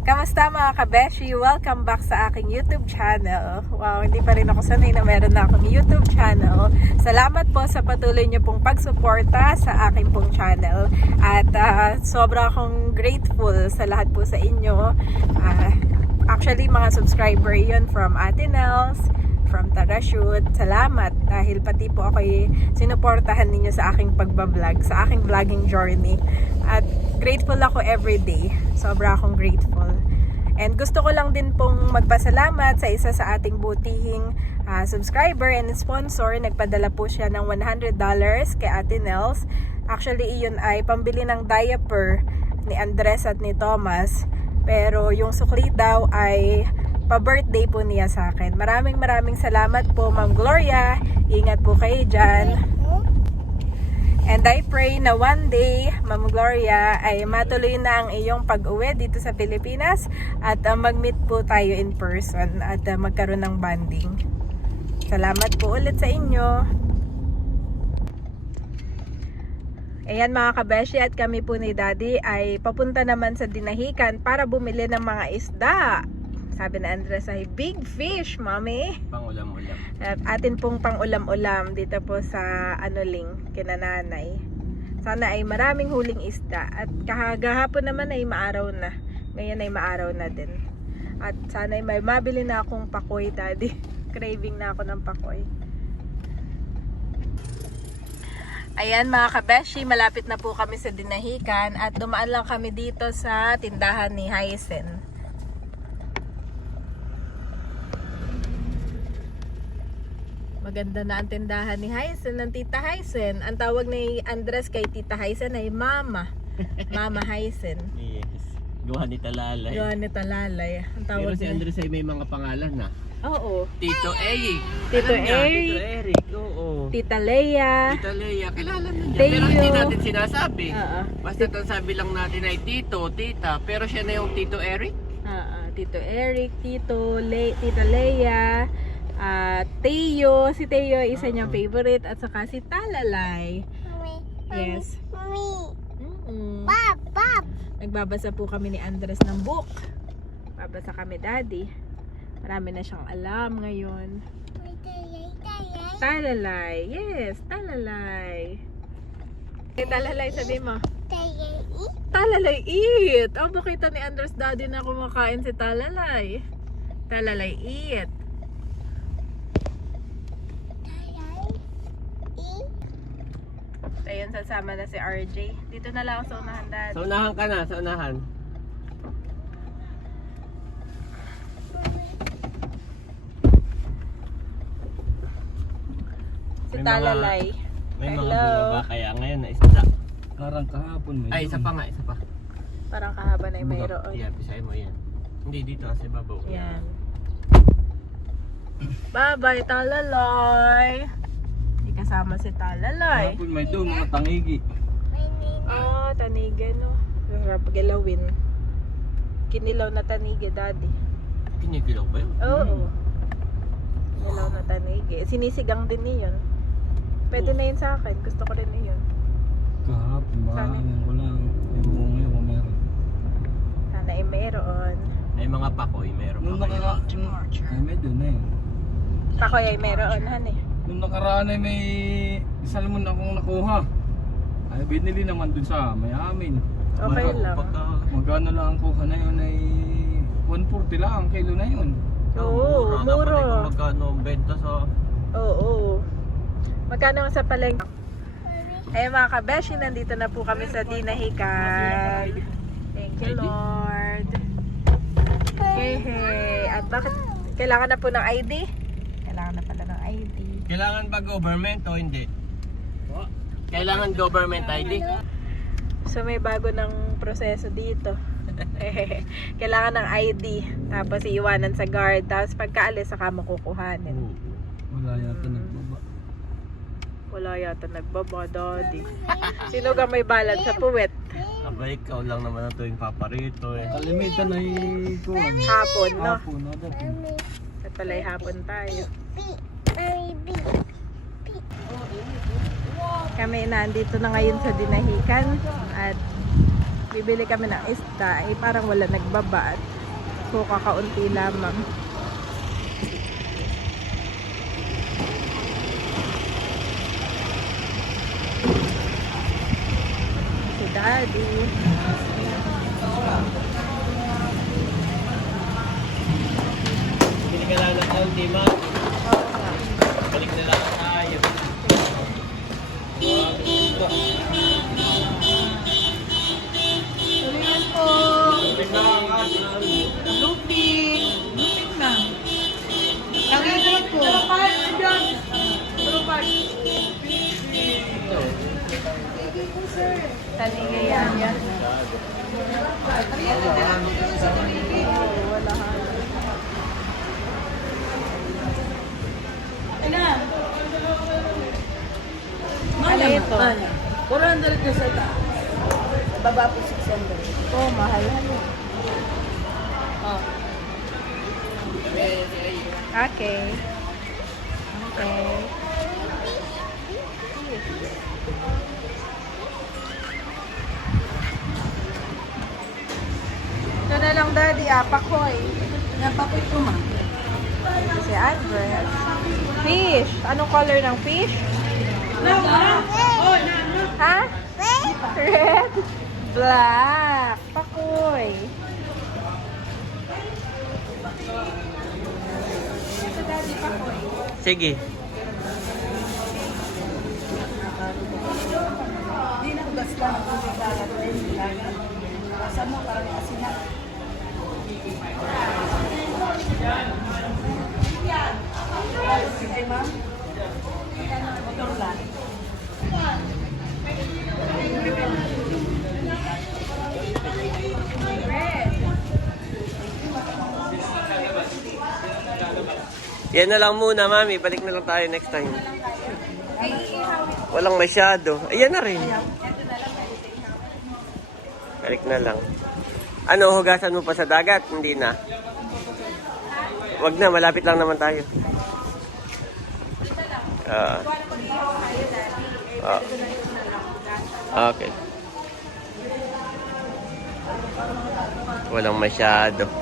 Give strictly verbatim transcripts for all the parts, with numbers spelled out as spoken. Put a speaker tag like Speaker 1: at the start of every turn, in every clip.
Speaker 1: Kamusta mga kabeshi? Welcome back sa aking YouTube channel. Wow, hindi pa rin ako sanay na meron na akong YouTube channel. Salamat po sa patuloy niyo pong pagsuporta sa aking pong channel. At uh, sobra akong grateful sa lahat po sa inyo. Uh, actually, mga subscriber yun from Ate Nels, from Tarashoot. Salamat dahil pati po ako sinuportahan ninyo sa aking pagbablog, sa aking vlogging journey. At grateful ako everyday. Sobra akong grateful. And gusto ko lang din pong magpasalamat sa isa sa ating butihing uh, subscriber and sponsor. Nagpadala po siya ng one hundred dollars kay Ate Nels. Actually, iyon ay pambili ng diaper ni Andres at ni Thomas. Pero yung sukli daw ay pa-birthday po niya sa akin. Maraming maraming salamat po, Ma'am Gloria. Ingat po kayo dyan. And I pray na one day, Ma'am Gloria, ay matuloy na ang iyong pag-uwi dito sa Pilipinas at uh, mag-meet po tayo in person at uh, magkaroon ng bonding. Salamat po ulit sa inyo. Ayan mga kabeshi, at kami po ni Daddy ay papunta naman sa Dinahican para bumili ng mga isda. Sabi na Andres ay big fish, Mommy.
Speaker 2: Pang-ulam-ulam.
Speaker 1: At atin pong pang-ulam-ulam dito po sa Anuling, kinananay. Sana ay maraming huling isda. At kahagahapon naman ay maaraw na. Ngayon ay maaraw na din. At sana ay may mabili na akong pakoy, Daddy. Craving na ako ng pakoy. Ayan mga kabeshi, malapit na po kami sa Dinahican. At dumaan lang kami dito sa tindahan ni Hyacin. Maganda na ang tindahan ni Hyacin, ng Tita Hyacin. Ang tawag ni Andres kay Tita Hyacin ay Mama. Mama Hyacin.
Speaker 2: Yes. Gawa ni Talalay.
Speaker 1: Gawa ni Talalay. Ang tawag
Speaker 2: Pero si Andres ay may mga pangalan na.
Speaker 1: Oo.
Speaker 2: Tito Eric.
Speaker 1: Tito
Speaker 2: Alam niya,
Speaker 1: Eric.
Speaker 2: Tito Eric. Oo.
Speaker 1: Tita Leia.
Speaker 2: Tita Leia. Kilala na niya.
Speaker 1: Teo.
Speaker 2: Pero hindi natin sinasabi.
Speaker 1: Oo.
Speaker 2: Basta ang sabi lang natin ay Tito, Tita. Pero siya na yung Tito Eric.
Speaker 1: Oo. Tito Eric, Tito Le Tita Leia. Uh, Teo, si Teo isa
Speaker 2: Uh-oh.
Speaker 1: niyang favorite, at saka si Talalay.
Speaker 3: Mami,
Speaker 1: Yes.
Speaker 3: Mami,
Speaker 1: Mm-mm.
Speaker 3: Pap, Pap.
Speaker 1: Nagbabasa po kami ni Andres ng book. Babasa kami, Daddy. Marami na siyang alam ngayon. Talalay. Yes, Talalay. Eh, Talalay, sabi mo. Talalay, eat! Oh, bakita ni Andres, Daddy, na kumakain si Talalay. Talalay, eat! Ayun, sasama na si R J. Dito na lang ako sa unahan, Dad.
Speaker 2: Sa unahan ka na, sa unahan.
Speaker 1: Si
Speaker 2: May
Speaker 1: Talalay.
Speaker 2: May mga
Speaker 1: Hello.
Speaker 2: bumaba kaya ngayon na isa.
Speaker 4: Parang kahapon may
Speaker 2: Ay, isa pa nga, isa pa.
Speaker 1: Parang kahaba na yung mayroon.
Speaker 2: Yeah, pisahin mo yan. Hindi dito kasi babaw.
Speaker 1: Yan. Bye-bye, Talalay. Hindi kasama si Talalay.
Speaker 4: Kahapon may doon mga tangigi.
Speaker 1: Oh, tanige, no? Sarap gilawin. Kinilaw na tanige, Daddy.
Speaker 2: Kinikilaw ba yun?
Speaker 1: Oo. Kinilaw na tanige. Sinisigang din niyon. Pwede na yun sa akin. Gusto ko rin yun.
Speaker 4: Kahapon ba?
Speaker 1: Sana.
Speaker 4: Wala. Yung bunga yung meron.
Speaker 1: Sana ay meron.
Speaker 2: Ay mga pakoy, meron
Speaker 4: Nung
Speaker 2: pa kayo.
Speaker 4: nakaraan, ay may doon eh.
Speaker 1: Pakoy ay meron, han eh.
Speaker 4: Nung nakaraan ay may salmon akong nakuha. Ay binili naman dun sa may amin.
Speaker 1: Okay
Speaker 4: Magka-
Speaker 1: lang.
Speaker 2: Pagka,
Speaker 4: Magkano lang ang kuha na yun ay one forty lang ang kilo na yun.
Speaker 1: Oo,
Speaker 2: mura. Dapat ay
Speaker 1: mura.
Speaker 2: kung magkano ang benta sa...
Speaker 1: Oo. Magkano ang sa palengke? Ay mga kabeshi, nandito na po kami sa Dinahican. Thank you, Lord. Hey, hey. At bakit kailangan na po ng I D? Kailangan na pala ng I D.
Speaker 2: Kailangan ba government o hindi? Kailangan government I D?
Speaker 1: So may bago ng proseso dito. Kailangan ng I D. Tapos iiwanan sa guard. Tapos pagkaalis, saka mo kukuhanin.
Speaker 4: Wala yata nagbaba.
Speaker 1: Wala yata nagbaba, Daddy. Sino ka may balance sa puwet?
Speaker 2: Aba, ikaw lang naman ang tuwing paparito eh.
Speaker 4: Kalimitan ay kuha.
Speaker 1: Hapon, no?
Speaker 4: Hapon, no? Dati.
Speaker 1: At pala'y hapon tayo. Kami nandito na ngayon sa Dinahican. At bibili kami ng isda. Eh, parang wala nagbaba. At So, kakaunti lamang. Si Daddy.
Speaker 2: Hindi ka lang ng kaunti, ma. Balik na lang tayo.
Speaker 1: Tulingan po. Looping. Looping na. Nanginit po. Taligayan yan. Wala ka. Ano ito?
Speaker 3: four hundred na sa taas. Baba po six hundred.
Speaker 1: Oh, mahal.
Speaker 3: Oh.
Speaker 1: Okay. Okay. Ito na lang, Daddy. Apak ko eh.
Speaker 3: Napapoy ko, ma'am.
Speaker 1: Si address. Fish. Anong color ng fish? Ha? Red? Black. Pakoy. Ito, Daddy, pakoy.
Speaker 2: Sige.
Speaker 3: Hindi na ko basta na kung may kalat. Basta mo, parang kasi na. Sige, ma'am. Motor lang.
Speaker 2: Yan na lang muna, mami. Balik na lang tayo next time. Walang masyado. Ayan na rin. Balik na lang. Ano, hugasan mo pa sa dagat? Hindi na. Wag na, malapit lang naman tayo. Ah. Ah. Okay. Walang masyado.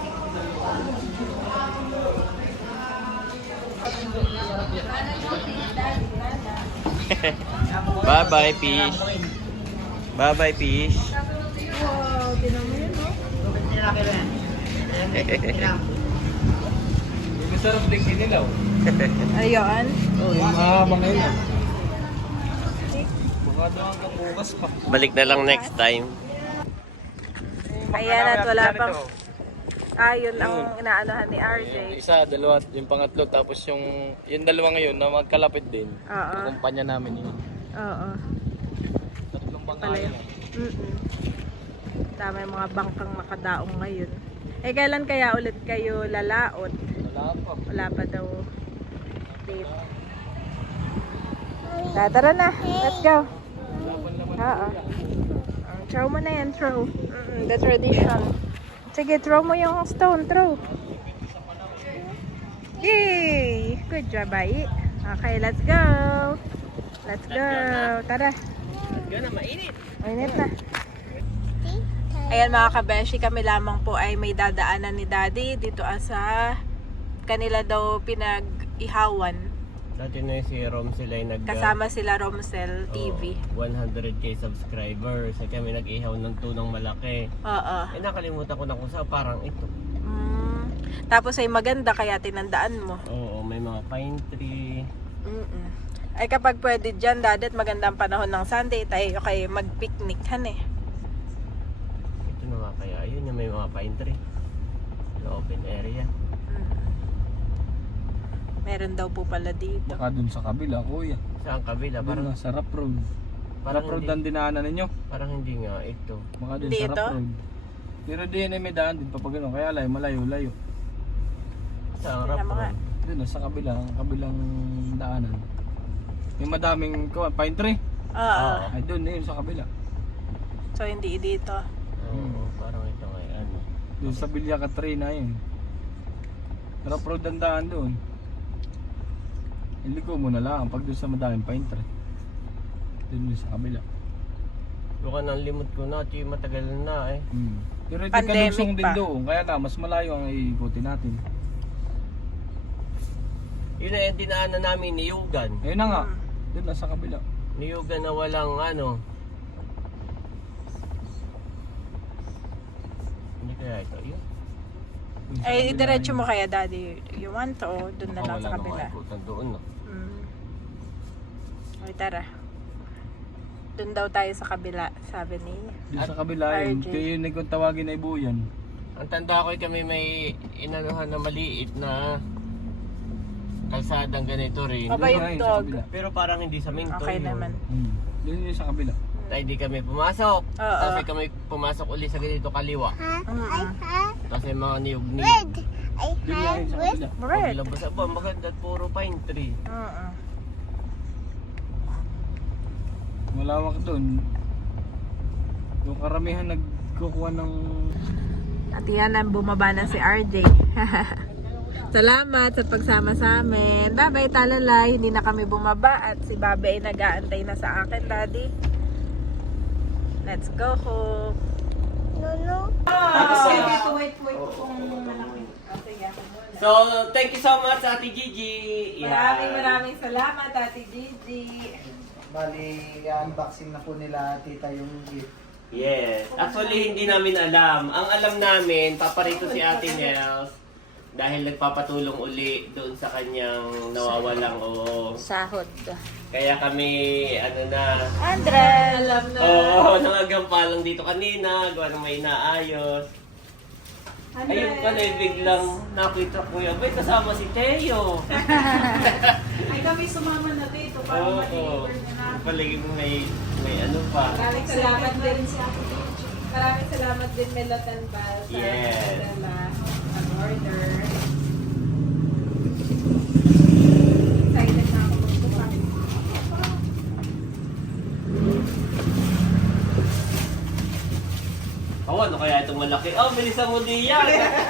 Speaker 2: Bye-bye, fish. Bye-bye, fish.
Speaker 1: Wow, tinan mo yun, no?
Speaker 4: Yung masarap din kinilaw.
Speaker 1: Ayun.
Speaker 4: Oo, yung mahabang na yun. Baka doon ka bukas pa.
Speaker 2: Balik na lang next time.
Speaker 1: Ayan, at wala pang... Ah, yun ang inaanohan ni R J.
Speaker 4: Yung isa, dalawa, yung pangatlo, tapos yung yung dalawa ngayon na magkalapit din.
Speaker 1: Oo.
Speaker 4: Yung kumpanya namin yun.
Speaker 1: Oo.
Speaker 4: Tatlong
Speaker 1: Pala
Speaker 4: pangalan.
Speaker 1: yun. Mm-mm. Tama yung mga bangkang makadaong ngayon. Eh, kailan kaya ulit kayo lalaot?
Speaker 4: Wala pa.
Speaker 1: Wala pa daw date. Ah, tara na, let's go. Oo. Ang throw mo na yan, throw. Mm-mm, the tradition. Sige, throw mo yung stone, throw. Yay! Good job, Ai. Okay, let's go. Let's go. Tara.
Speaker 2: Yan na, mainit.
Speaker 1: Mainit na. Ayan mga kabeshi, kami lamang po ay may dadaanan ni Daddy dito ah, sa kanila daw pinag-ihawan.
Speaker 2: Dati na si Rom sila yung nag...
Speaker 1: Kasama sila Romsel T V.
Speaker 2: Oh, one hundred K subscribers. At kami nag-ihaw ng tunang malaki.
Speaker 1: Oo.
Speaker 2: Eh nakalimutan ko na kung sa parang ito.
Speaker 1: Mm. Tapos ay maganda kaya tinandaan mo.
Speaker 2: Oo, may mga pine tree.
Speaker 1: Mm-mm. Ay kapag pwede dyan, Daddy, at magandang panahon ng Sunday, tayo kayo mag-picnic han eh.
Speaker 2: Ito na nga kaya. Ayun yung may mga pine tree. Na open area.
Speaker 1: Mm. Meron daw po pala dito.
Speaker 4: Baka dun sa kabila, kuya.
Speaker 2: Saan kabila?
Speaker 4: Parang
Speaker 2: Parang,
Speaker 4: sa Sarap Road.
Speaker 2: parang
Speaker 4: Sarap Road
Speaker 2: hindi,
Speaker 4: ang dinaanan ninyo.
Speaker 2: parang hindi nga ito.
Speaker 4: Baka dun
Speaker 1: Hindi
Speaker 4: sa Sarap
Speaker 1: ito?
Speaker 4: Road. Pero din ay may daan din pa pag gano'n. Kaya layo, malayo, layo.
Speaker 2: Saan
Speaker 1: Tama nga.
Speaker 2: rap
Speaker 4: Dun sa kabila, ang kabilang daanan. Yung madaming kuwan, pine tree.
Speaker 1: Oo.
Speaker 4: Ay dun, yun sa kabila.
Speaker 1: So hindi dito.
Speaker 2: Oo, parang ito nga eh, ano.
Speaker 4: Dun sa Villa Katrina yun. Sarap Road ang daan doon. Hindi ko muna lang pag doon sa madaming pine tree. Doon yun sa kabila.
Speaker 2: Bukan ang limot ko na, Chi, matagal na eh.
Speaker 4: Hmm. Pero ito
Speaker 1: Pandemic
Speaker 4: kalugsong din
Speaker 1: pa.
Speaker 4: doon. Kaya na, mas malayo ang iikutin natin.
Speaker 2: Yun na yung dinaanan namin, niyugan.
Speaker 4: Ayun na nga.
Speaker 1: Hmm.
Speaker 4: Doon na sa kabila.
Speaker 2: Niyugan na walang ano. Hindi kaya ito, yun.
Speaker 4: Doon sa
Speaker 1: Ay,
Speaker 4: kabila
Speaker 1: diretso
Speaker 4: yun.
Speaker 1: mo kaya, Daddy. You want to, o doon na
Speaker 2: Oh,
Speaker 1: lang
Speaker 2: wala
Speaker 1: sa
Speaker 2: nang
Speaker 1: kabila?
Speaker 2: maikutan doon, no?
Speaker 1: Mm. Ay, tara. Doon daw tayo sa kabila, sabi ni...
Speaker 4: Doon sa kabila yun.
Speaker 1: R J.
Speaker 4: Kaya yun kung tawagin na ibuyan.
Speaker 2: Ang tanda ko kami may inanuhan na maliit na kalsadang ganito rin.
Speaker 1: Aba, yung
Speaker 4: Doon nga yun, sa
Speaker 1: dog.
Speaker 4: kabila.
Speaker 2: Pero parang hindi sa main
Speaker 1: Okay
Speaker 2: yun.
Speaker 1: naman.
Speaker 4: Hmm. Doon yun sa kabila.
Speaker 2: Tayo hindi kami pumasok.
Speaker 1: Oo.
Speaker 2: Kasi kami pumasok uli sa ganito kaliwa.
Speaker 1: Mm-mm.
Speaker 2: Kasi mga niyog-niyog.
Speaker 4: Doon nga yun sa kabila.
Speaker 1: Red.
Speaker 2: Paglabas ako, maganda at puro pine tree.
Speaker 1: Oo.
Speaker 4: Malawak doon. Doon karamihan nagkukuha ng...
Speaker 1: At yan ang bumaba na si R J. Salamat sa pagsama sa amin. Bye-bye, talalay. Hindi na kami bumaba at si Babe ay nag-aantay na sa akin, Daddy. Let's go home. No, no. Oh. Wait, wait, wait.
Speaker 2: So, thank you so much, Ate Gigi.
Speaker 1: Maraming maraming salamat, Ate Gigi.
Speaker 5: Bali, unboxing na po nila tita yung gift.
Speaker 2: Yes. Actually, hindi namin alam. Ang alam namin, paparito si Ate Nels dahil nagpapatulong uli doon sa kanyang nawawalang oo.
Speaker 1: Sahod.
Speaker 2: Kaya kami, ano na,
Speaker 1: Andre! Alam na.
Speaker 2: oo, nangagampa lang dito kanina, gawa ng may inaayos. Ayun pala, eh, biglang nakita ko yun. May kasama si Teo.
Speaker 3: Ay kami sumama na dito para
Speaker 2: Oo.
Speaker 3: ma-deliver niya na.
Speaker 2: Palagi may, may ano pa.
Speaker 1: Maraming salamat din si Ate Gigi. Maraming salamat din Melot and Val sa
Speaker 2: Yes.
Speaker 1: nagdala ng order. Excited na ako magbuka.
Speaker 2: Oh, ano kaya itong malaki? Oh, bilisan mo diyan.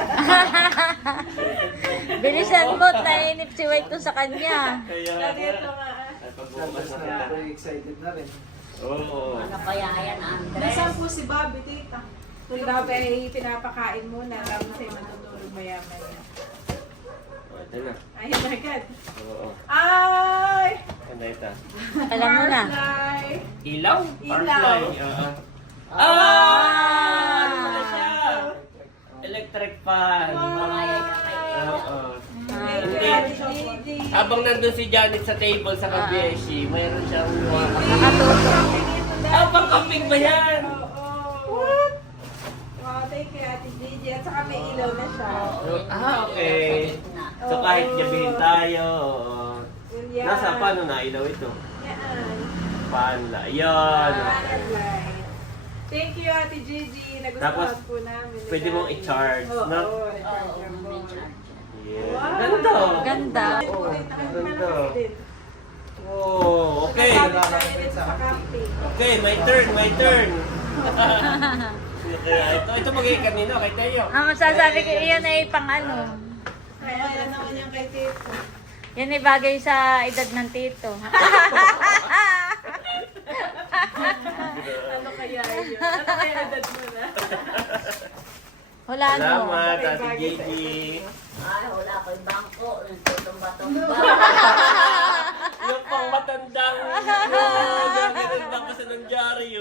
Speaker 6: Bilisan mo, nainip si White ko sa kanya.
Speaker 2: Kaya,
Speaker 1: Daddy, ito nga. ah.
Speaker 2: ay pagbukas
Speaker 5: Tapos
Speaker 2: na
Speaker 5: na
Speaker 2: kita.
Speaker 5: po excited na rin.
Speaker 2: Oo.
Speaker 6: Ano kaya yan, Andres?
Speaker 3: Nasaan po si Bobby, tita?
Speaker 1: Si Babe ay pinapakain muna tapos ay matutulog mayaman niya.
Speaker 2: Oh, ito na.
Speaker 1: Ayun agad.
Speaker 2: Oo.
Speaker 1: Ay!
Speaker 2: Ano ito?
Speaker 6: Alam mo na.
Speaker 1: Fly!
Speaker 2: Ilaw?
Speaker 1: Ilaw.
Speaker 2: Or fly? Oo. Ah! Ano pala siya? Electric fan. Oo.
Speaker 1: Thank you, Ate Gigi.
Speaker 2: Habang nandun si Janet sa table sa Kabeshi, mayroon siyang mga
Speaker 6: Nakatulog.
Speaker 2: Ah, pang-camping ba yan?
Speaker 1: Oo. What? Wow, thank you, Ate Gigi. At saka may ilaw na siya.
Speaker 2: Ah, okay. So kahit gabihin tayo, oo.
Speaker 1: Yan.
Speaker 2: Nasa paano na ilaw ito?
Speaker 1: Yan.
Speaker 2: Panla. Yan.
Speaker 1: Panel light. Thank you, Ate Gigi. Nagustuhan
Speaker 2: Tapos,
Speaker 1: po namin.
Speaker 2: pwede mong i-charge,
Speaker 1: Oo,
Speaker 2: no?
Speaker 1: oo, i-charge yung phone.
Speaker 2: Yes.
Speaker 1: Wow.
Speaker 2: Ganda.
Speaker 6: Ganda.
Speaker 2: Oo,
Speaker 1: Ganda.
Speaker 2: ganda. Oh, okay.
Speaker 1: Nakabit tayo dito sa camping.
Speaker 2: Okay, my turn, my turn. Okay, ito, ito magiging kanino, kay Teo.
Speaker 6: Ang masasabi ko, iyan ay pang ano.
Speaker 1: Kaya naman yung kay Tito.
Speaker 6: Yan ay bagay sa edad ng tito.
Speaker 1: Ano kaya yun? Ano kaya edad mo na?
Speaker 6: Wala no.
Speaker 2: Salamat, Ate Gigi.
Speaker 6: Ay, wala ko yung bangko. Tutumba-tumba.
Speaker 2: Yung pang matandang gagawin lang kasi ng dyaryo.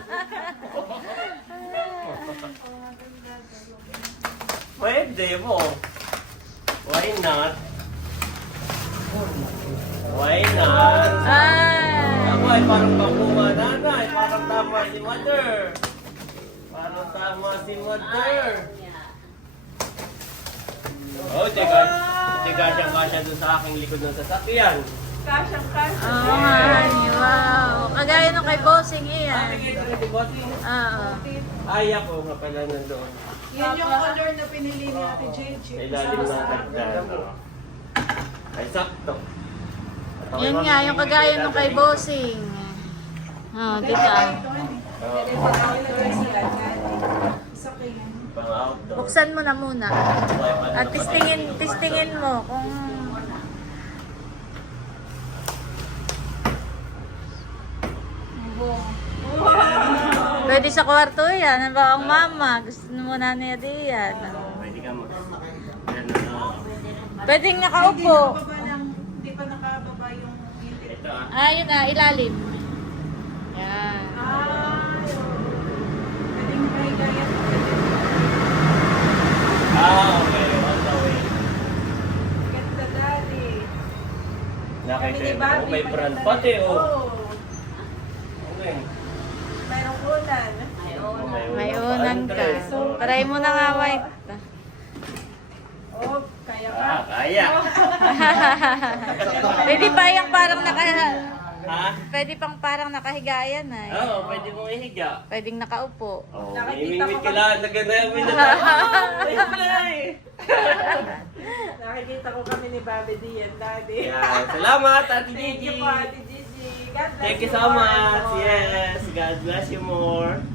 Speaker 2: Pwede mo. Why not? Why not?
Speaker 6: Ay.
Speaker 2: Ako ay parang panguma nanay, parang tama si mother. Parang tama si mother. Oh, teka. Teka siya kasya doon sa aking likod ng sasakyan.
Speaker 1: Kasyang kasya.
Speaker 6: Oo nga, honey. Wow. Kagaya nung kay Bossing
Speaker 2: Ah,
Speaker 6: iyan.
Speaker 2: sige, ito na si Bossing.
Speaker 6: Oo.
Speaker 2: Ay, ako nga pala nandoon.
Speaker 3: Yan yung color na pinili ni Ate Gigi.
Speaker 2: Sa ilalim ng hagdan. oh. Ay, sakto. At ako'y
Speaker 6: Yan nga, yung kagaya nung kay Bossing. Oh, di ka.
Speaker 2: Oo,
Speaker 3: Isa kayo.
Speaker 2: pang outdoor.
Speaker 6: Buksan mo na muna.
Speaker 2: Okay, paano
Speaker 6: At
Speaker 2: na
Speaker 6: testingin,
Speaker 2: pala?
Speaker 6: testingin mo kung... Pwede sa kwarto yan. Ano ba ang mama? Gusto mo na niya diyan.
Speaker 2: Oo, pwede ka mag... Yan, oo.
Speaker 6: Pwedeng nakaupo.
Speaker 3: Baba lang, hindi pa nakababa yung unit.
Speaker 2: Ito ah.
Speaker 6: Ah, yun ah, ilalim. Yan.
Speaker 3: Ah, pwedeng mahiga yan.
Speaker 2: Ah, okay. On the way.
Speaker 3: Ganda daddy.
Speaker 2: Nakita
Speaker 3: Kami ni
Speaker 2: mo,
Speaker 3: Bobby,
Speaker 2: may brand
Speaker 3: maganda
Speaker 2: pati
Speaker 3: rin.
Speaker 2: oh.
Speaker 3: Oo.
Speaker 2: Okay.
Speaker 3: Mayroong unan.
Speaker 6: May unan ka. Try mo na nga, Mike.
Speaker 3: Oh, kaya ka.
Speaker 2: Ah, kaya.
Speaker 6: Pwede pa yung parang naka...
Speaker 2: Ha?
Speaker 6: Pwede pang parang nakahiga yan ay.
Speaker 2: Oo, pwede mo ihiga.
Speaker 6: Pwedeng nakaupo.
Speaker 2: Oh,
Speaker 3: Nakikita
Speaker 2: imingwit
Speaker 3: ko
Speaker 2: ka
Speaker 3: kami-
Speaker 2: lang. Naganamin na tayo. May fly!
Speaker 3: Nakikita ko kami ni Bobby Dian, daddy.
Speaker 2: Yan. Salamat, Ate
Speaker 3: Thank
Speaker 2: Gigi.
Speaker 3: you po, Ate Gigi. God bless
Speaker 2: Thank you so
Speaker 3: more and
Speaker 2: much.
Speaker 3: more.
Speaker 2: Yes. God bless you more.